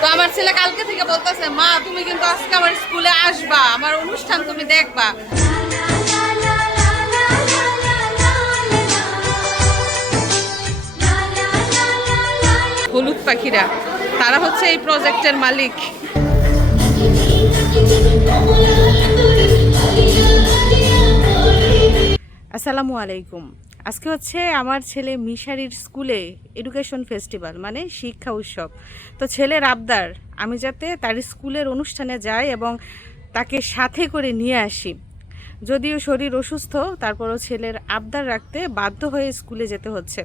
তো আমার ছেলে কালকে থেকে বলতেছে, মা, তুমি কিন্তু আজকে আমার স্কুলে আসবা, আমার অনুষ্ঠান তুমি দেখবা। হলুদ পাখিরা, তারা হচ্ছে এই প্রজেক্টের মালিক। আসসালামু আলাইকুম। আজকে হচ্ছে আমার ছেলে মিশারির স্কুলে এডুকেশন ফেস্টিভ্যাল মানে শিক্ষা উৎসব। তো ছেলের আবদার, আমি যাতে তার স্কুলের অনুষ্ঠানে যাই এবং তাকে সাথে করে নিয়ে আসি। যদিও শরীর অসুস্থ, তারপরও ছেলের আবদার রাখতে বাধ্য হয়ে স্কুলে যেতে হচ্ছে।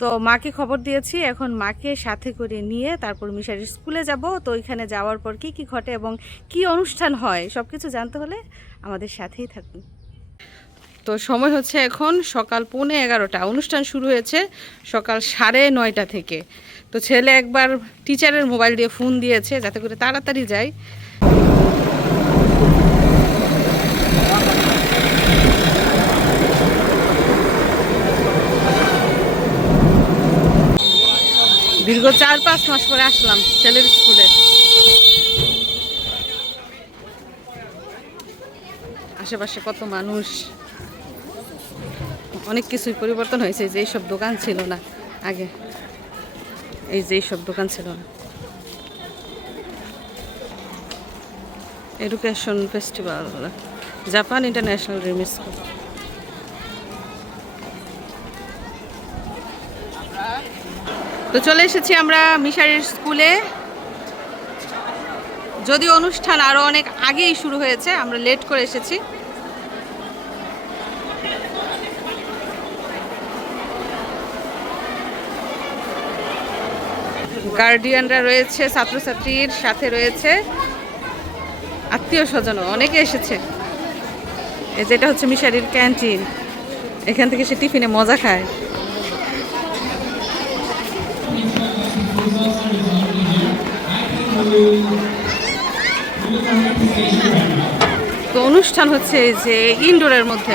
তো মাকে খবর দিয়েছি, এখন মাকে সাথে করে নিয়ে তারপর মিশারির স্কুলে যাব। তো ওইখানে যাওয়ার পর কি কি ঘটে এবং কি অনুষ্ঠান হয় সব কিছু জানতে হলে আমাদের সাথেই থাকুন। তো সময় হচ্ছে এখন সকাল পৌনে এগারোটা। অনুষ্ঠান শুরু হয়েছে সকাল সাড়ে নয়টা থেকে। তো ছেলে একবার টিচারের মোবাইল দিয়ে ফোন দিয়েছে যাতে করে তাড়াতাড়ি যায়। দীর্ঘ চার পাঁচ মাস পরে আসলাম ছেলের স্কুলে। আশেপাশে কত মানুষ? অনেক কিছুই পরিবর্তন হয়েছে যে সব দোকান ছিল না আগে। এই যে সব দোকান ছিল না। Education festival Japan international dream school তো চলে এসেছি আমরা মিশারির স্কুলে। যদিও অনুষ্ঠান আরও অনেক আগেই শুরু হয়েছে, আমরা লেট করে এসেছি। গার্ডিয়ানরা রয়েছে, ছাত্রছাত্রীর সাথে রয়েছে। আত্মীয় স্বজনও, অনেকে এসেছে। এই যেটা হচ্ছে মিশারির ক্যান্টিন। এখান থেকে সে টিফিনে মজা খায়। তো অনুষ্ঠান হচ্ছে যে ইনডোরের মধ্যে।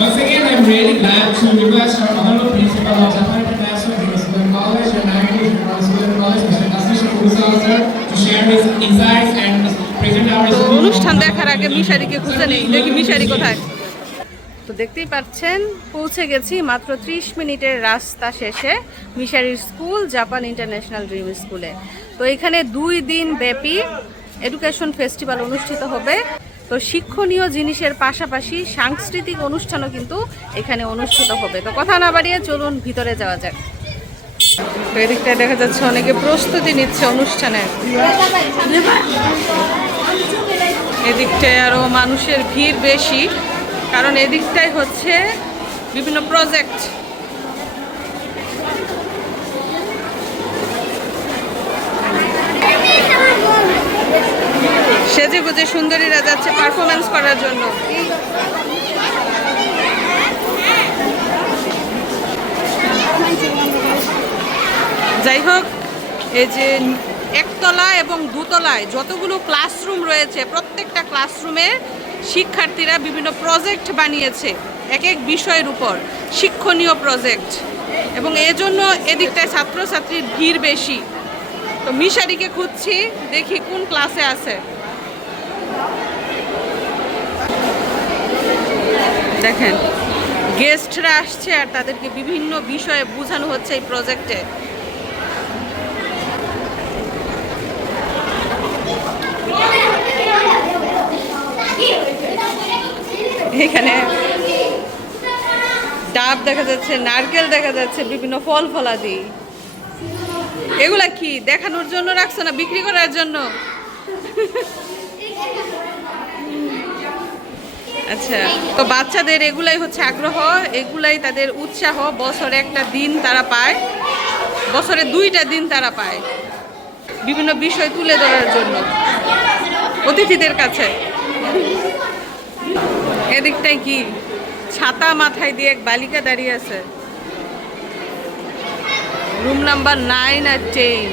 Once again, I'm really glad to request our honorable principal of Japan International Municipal College and Language Municipal College, Mr. Kasushi Furusawa sir, to share his insights and present our তো অনুষ্ঠান দেখার আগে মিশারিকে খুঁজে নেই দেখি মিশারি কোথায় তো দেখতেই পাচ্ছেন পৌঁছে গেছি মাত্র ত্রিশ মিনিটের রাস্তা শেষে মিশারির স্কুল জাপান ইন্টারন্যাশনাল ড্রিম স্কুলে তো এখানে দুই দিন ব্যাপী এডুকেশন ফেস্টিভ্যাল অনুষ্ঠিত হবে। তো শিক্ষণীয় জিনিসের পাশাপাশি সাংস্কৃতিক অনুষ্ঠানও কিন্তু এখানে অনুষ্ঠিত হবে। তো কথা না বাড়িয়ে চলুন, ভিতরে যাওয়া যাক। এদিকটায় দেখা যাচ্ছে অনেকে প্রস্তুতি নিচ্ছে অনুষ্ঠানে। এদিকটায় আরও মানুষের ভিড় বেশি, কারণ এদিকটাই হচ্ছে বিভিন্ন প্রজেক্ট। সেজে গুজে সুন্দরীরা যাচ্ছে পারফরমেন্স করার জন্য। যাই হোক, এই যে একতলা এবং দুতলায় যতগুলো ক্লাসরুম রয়েছে, প্রত্যেকটা ক্লাসরুমে শিক্ষার্থীরা বিভিন্ন প্রজেক্ট বানিয়েছে, এক এক বিষয়ের উপর, শিক্ষণীয় প্রজেক্ট এবং এজন্য এদিকটায় ছাত্রছাত্রীর ভিড় বেশি। তো মিশারিকে খুঁজছি, দেখি কোন ক্লাসে আছে। দেখেন গেস্টরা আসছে আর তাদেরকে বিভিন্ন বিষয়ে বোঝানো হচ্ছে এই প্রজেক্টে এখানে ডাব দেখা যাচ্ছে, নারকেল দেখা যাচ্ছে, বিভিন্ন ফল ফলাদি। এগুলা কি, দেখানোর জন্য রাখছো না বিক্রি করার জন্য? আচ্ছা তো বাচ্চাদের এগুলাই হচ্ছে আগ্রহ, এগুলাই তাদের উৎসাহ, বছরে একটা দিন তারা পায়। বছরে দুইটা দিন তারা পায়। বিভিন্ন বিষয় তুলে ধরার জন্য। অতিথিদের কাছে। এদিকটাই কি? ছাতা মাথায় দিয়ে এক বালিকা দাঁড়িয়ে আছে। রুম নাম্বার নাইন আর টেন।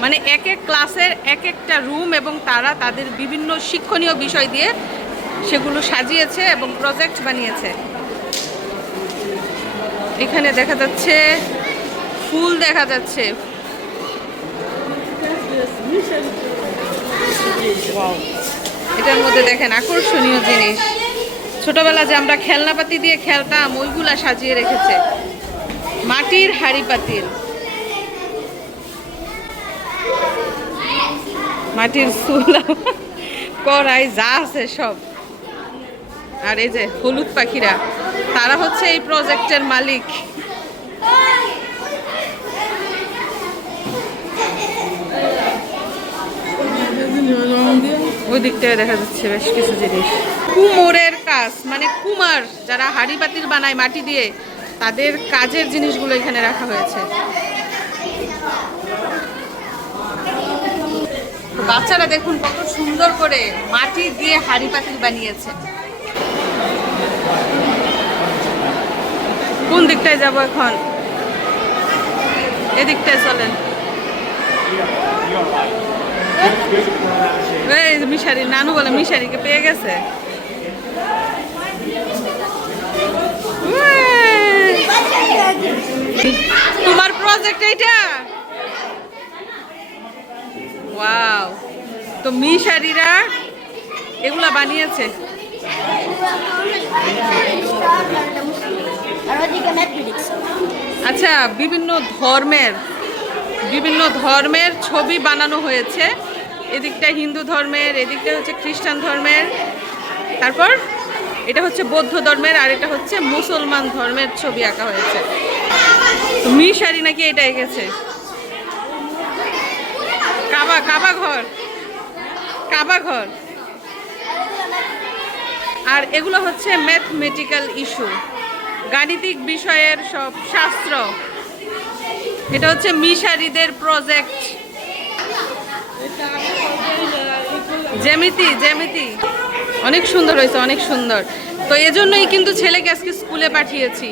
মানে এক এক ক্লাসের এক একটা রুম এবং তারা তাদের বিভিন্ন শিক্ষণীয় বিষয় দিয়ে সেগুলো সাজিয়েছে এবং প্রজেক্ট বানিয়েছে। এখানে দেখা যাচ্ছে ফুল দেখা যাচ্ছে। এটার মধ্যে দেখেন আকর্ষণীয় জিনিস। ছোটবেলা যে আমরা খেলনাপাতি দিয়ে খেলতাম, ওইগুলা সাজিয়ে রেখেছে। মাটির হাড়ি পাতিল মাটির চুলা, কড়াই যা আছে সব। আর এই যে হলুদ পাখিরা, তারা হচ্ছে এই প্রজেক্টের মালিক। ওই দিকটায় দেখা যাচ্ছে বেশ কিছু জিনিস। কুমোরের কাজ মানে কুমার যারা পাতিল বানায় মাটি দিয়ে, তাদের কাজের জিনিসগুলো এখানে রাখা হয়েছে। বাচ্চারা দেখুন কত সুন্দর করে মাটি দিয়ে হাড়ি পাতিল বানিয়েছে। কোন দিকটায় যাব এখন? এদিকটায় চলেন। মিশারি, নানু বলে মিশারিকে পেয়ে গেছে। তোমার প্রজেক্ট এইটা? ওয়াও তো মিশারিরা এগুলা বানিয়েছে। আচ্ছা বিভিন্ন ধর্মের বিভিন্ন ধর্মের ছবি বানানো হয়েছে। এদিকটা হিন্দু ধর্মের, এদিকটা হচ্ছে খ্রিস্টান ধর্মের। তারপর এটা হচ্ছে বৌদ্ধ ধর্মের, আর এটা হচ্ছে মুসলমান ধর্মের ছবি আঁকা হয়েছে। মিশারি নাকি এটা এঁকেছে? কাবা কাবা ঘর কাবা ঘর। আর এগুলো হচ্ছে ম্যাথমেটিক্যাল ইস্যু গাণিতিক বিষয়ের সব শাস্ত্র। এটা হচ্ছে মিশারিদের প্রজেক্ট জ্যামিতি জ্যামিতি। অনেক সুন্দর হয়েছে, অনেক সুন্দর। তো এজন্যই কিন্তু ছেলেকে আজকে স্কুলে পাঠিয়েছি।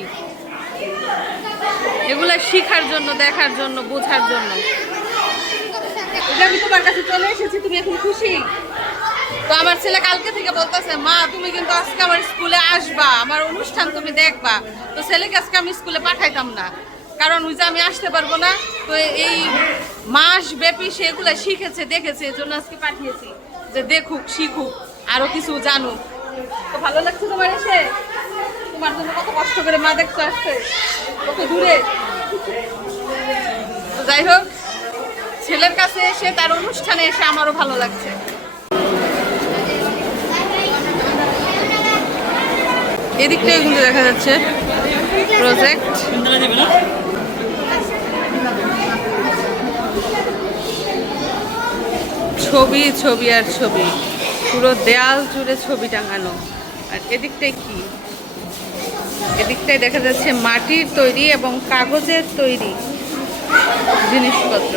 এগুলো শেখার জন্য, দেখার জন্য, বোঝার জন্য। এটা আমি তোমার কাছে চলে এসেছি, তুমি এখন খুশি? তো আমার ছেলে কালকে থেকে বলতেছে, মা, তুমি কিন্তু আজকে আমার স্কুলে আসবা, আমার অনুষ্ঠান তুমি দেখবা। তো ছেলেকে আজকে আমি স্কুলে পাঠাইতাম না। কারণ ওই যে আমি আসতে পারব না, তো এই মাস ব্যাপী সেগুলো শিখেছে, দেখেছে জন্য আজকে পাঠিয়েছি যে দেখুক, শিখুক, আরও কিছু জানুক। তো ভালো লাগছে তোমার এসে? তোমার জন্য কত কষ্ট করে মা দেখতে আসছে, কত দূরে। তো যাই হোক, ছেলের কাছে এসে, তার অনুষ্ঠানে এসে আমারও ভালো লাগছে। এদিকটাও কিন্তু দেখা যাচ্ছে প্রজেক্ট ছবি ছবি আর ছবি। পুরো দেয়াল জুড়ে ছবি টাঙানো। আর এদিকটায় কি? এদিকটায় দেখা যাচ্ছে মাটির তৈরি এবং কাগজের তৈরি জিনিসপত্র।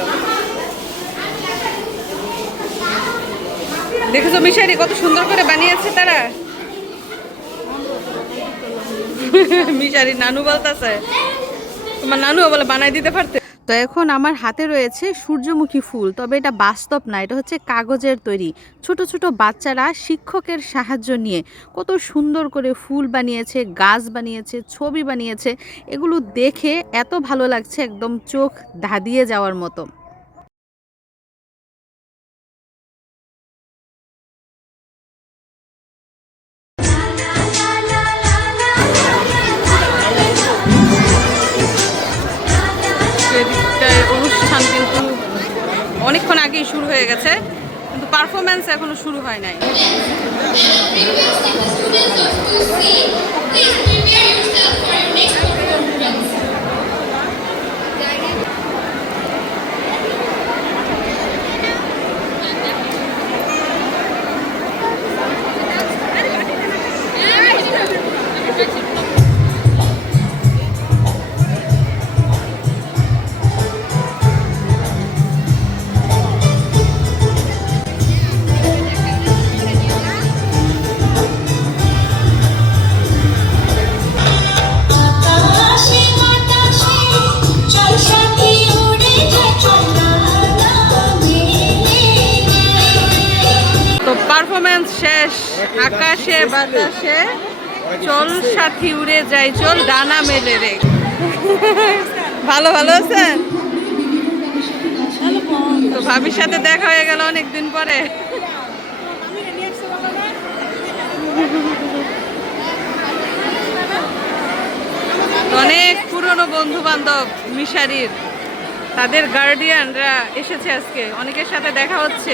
দেখেছ মিশারি কত সুন্দর করে বানিয়েছে তারা? মিশারি নানু বলতেছে। তোমার নানু বলে বানাই দিতে পারতে? তো এখন আমার হাতে রয়েছে সূর্যমুখী ফুল, তবে এটা বাস্তব না, এটা হচ্ছে কাগজের তৈরি। ছোট ছোট বাচ্চারা শিক্ষকের সাহায্য নিয়ে কত সুন্দর করে ফুল বানিয়েছে, গাছ বানিয়েছে, ছবি বানিয়েছে, এগুলো দেখে এত ভালো লাগছে, একদম চোখ ধাঁধিয়ে যাওয়ার মতো। অনেকক্ষণ আগেই শুরু হয়ে গেছে কিন্তু পারফরমেন্স এখনও শুরু হয় নাই বাতাসে চল সাথী উড়ে যাই, চল ডানা মেলে রে। ভালো ভালো আছেন? তো ভাবির সাথে দেখা হয়ে গেল অনেকদিন পরে। অনেক পুরনো বন্ধু বান্ধব মিশারির, তাদের গার্ডিয়ানরা এসেছে আজকে। অনেকের সাথে দেখা হচ্ছে।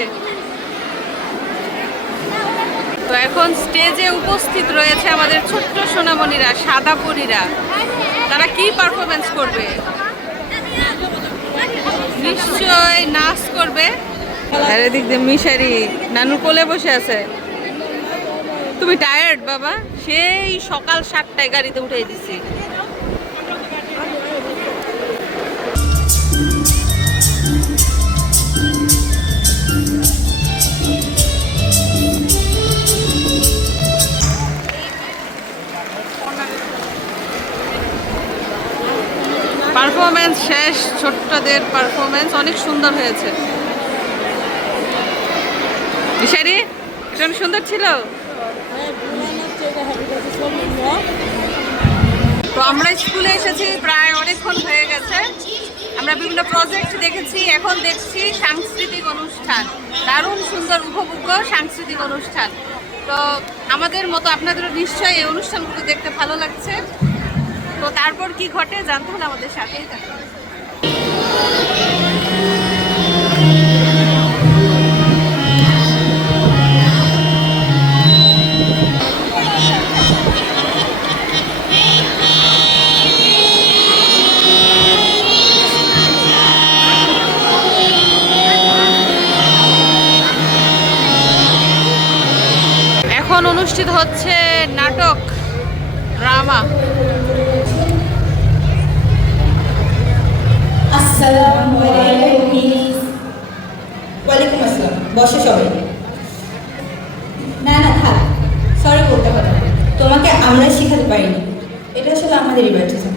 তো এখন স্টেজে উপস্থিত রয়েছে আমাদের ছোট্ট সোনামণিরা সাদা পরীরা তারা কি পারফরমেন্স করবে? নিশ্চয় নাচ করবে। আর এদিক দিয়ে মিশারি, নানু কোলে বসে আছে। তুমি টায়ার্ড বাবা? সেই সকাল সাতটায় গাড়িতে উঠে দিছি। পারফরমেন্স অনেক সুন্দর হয়েছে। মিশারি এটা সুন্দর ছিল? তো আমরা স্কুলে এসেছি, প্রায় অনেকক্ষণ হয়ে গেছে। আমরা বিভিন্ন প্রজেক্ট দেখেছি, এখন দেখছি সাংস্কৃতিক অনুষ্ঠান। দারুণ সুন্দর, উপভোগ্য সাংস্কৃতিক অনুষ্ঠান। তো আমাদের মতো আপনাদেরও নিশ্চয়ই এই অনুষ্ঠানগুলো দেখতে ভালো লাগছে। তো তারপর কি ঘটে জানতে হলে আমাদের সাথেই থাকুন। এখন অনুষ্ঠিত হচ্ছে নাটক ড্রামা আসসালামু আলাইকুম। ওয়ালাইকুম আসসালাম। না না তোমাকে আমরা শেখাতে পারিনি। এটা আসলে আমাদেরই ব্যর্থতা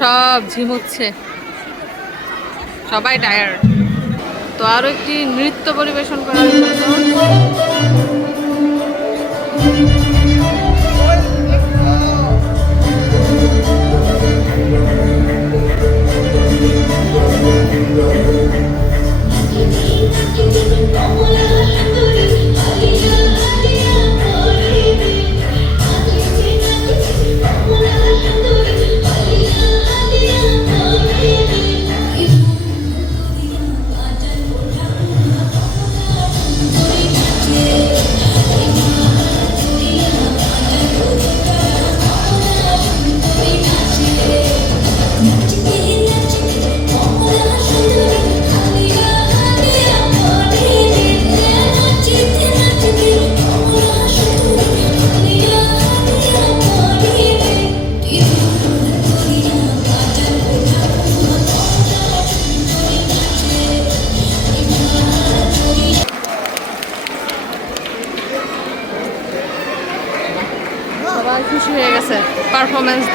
সব ঝিমুচ্ছে সবাই টায়ার্ড তো আরও একটি নৃত্য পরিবেশন করার জন্য.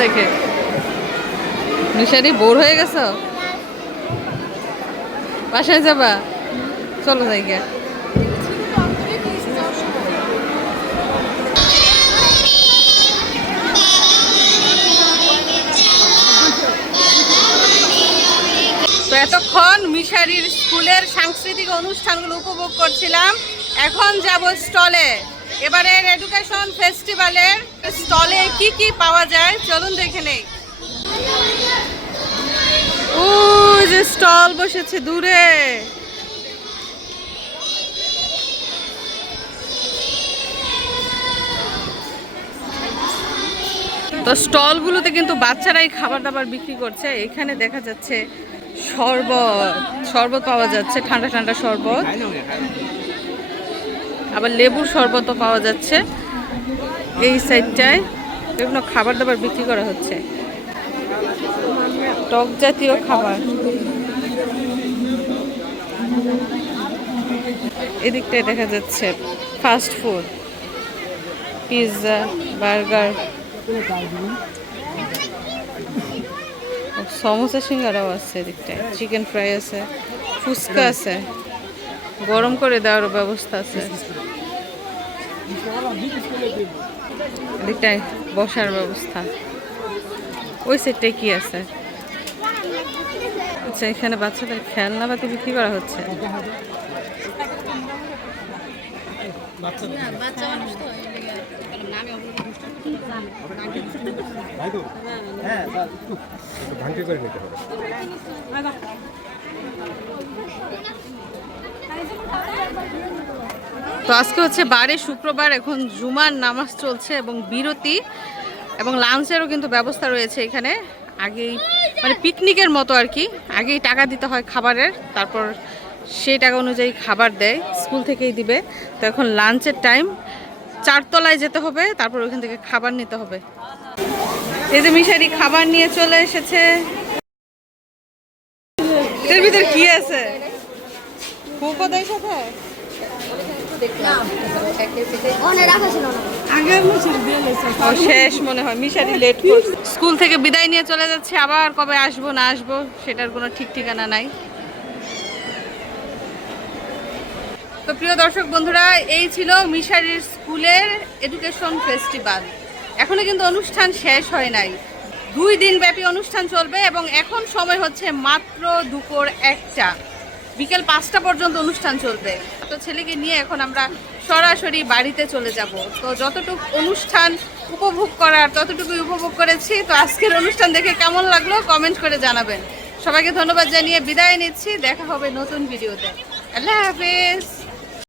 দেখে মিশারি বোর হয়ে গেছো? বাসায় যাবা? চলো যাই তো এতক্ষণ মিশারির স্কুলের সাংস্কৃতিক অনুষ্ঠানগুলো উপভোগ করছিলাম। এখন যাব স্টলে। এবারের এডুকেশন ফেস্টিভ্যালের স্টলে কি কি পাওয়া যায়? চলুন দেখে নেই। ও যে স্টল বসেছে দূরে। তো স্টলগুলোতে কিন্তু বাচ্চারাই খাবার দাবার বিক্রি করছে। এখানে দেখা যাচ্ছে শরবত শরবত পাওয়া যাচ্ছে ঠান্ডা ঠান্ডা শরবত। আবার লেবুর শরবতও পাওয়া যাচ্ছে। এই সাইডটায় বিভিন্ন খাবার দাবার বিক্রি করা হচ্ছে। টক জাতীয় খাবার। এদিকটায় দেখা যাচ্ছে fast food pizza burger samosa সিঙ্গারাও আছে এদিকটায়। চিকেন ফ্রাই আছে, ফুচকা আছে। গরম করে দেওয়ার ব্যবস্থা আছে। এদিকটায় বসার ব্যবস্থা। ওই সাইডটায় কি আছে? আচ্ছা এখানে বাচ্চাদের খেলনাপাতি বিক্রি করা হচ্ছে? হবে তো আজকে হচ্ছে বারে শুক্রবার, এখন জুমার নামাজ চলছে এবং বিরতি এবং লাঞ্চেরও কিন্তু ব্যবস্থা রয়েছে এখানে। আগেই মানে পিকনিকের মতো আর কি। আগেই টাকা দিতে হয় খাবারের, তারপর সেই টাকা অনুযায়ী খাবার দেয়, স্কুল থেকেই দিবে। তো এখন লাঞ্চের টাইম, চারতলায় যেতে হবে, তারপর ওইখান থেকে খাবার নিতে হবে। এই যে মিশারি খাবার নিয়ে চলে এসেছে। এর ভিতর কি আছে? ফুকো শেষ মনে হয়। মিশারি লেট করছে। স্কুল থেকে বিদায় নিয়ে চলে যাচ্ছে। আবার কবে আসব না আসব সেটার কোনো ঠিক ঠিকানা নাই। তো প্রিয় দর্শক বন্ধুরা এই ছিল মিশারির স্কুলের এডুকেশন ফেস্টিভ্যাল এখনও কিন্তু অনুষ্ঠান শেষ হয় নাই। দুই দিন ব্যাপী অনুষ্ঠান চলবে এবং এখন সময় হচ্ছে মাত্র দুপুর একটা। বিকেল পাঁচটা পর্যন্ত অনুষ্ঠান চলবে। তো ছেলেকে নিয়ে এখন আমরা সরাসরি বাড়িতে চলে যাব। তো যতটুকু অনুষ্ঠান উপভোগ করার, ততটুকুই উপভোগ করেছি। তো আজকের অনুষ্ঠান দেখে কেমন লাগল কমেন্ট করে জানাবেন। সবাইকে ধন্যবাদ জানিয়ে বিদায় নিচ্ছি। দেখা হবে নতুন ভিডিওতে। আল্লাহ হাফেজ।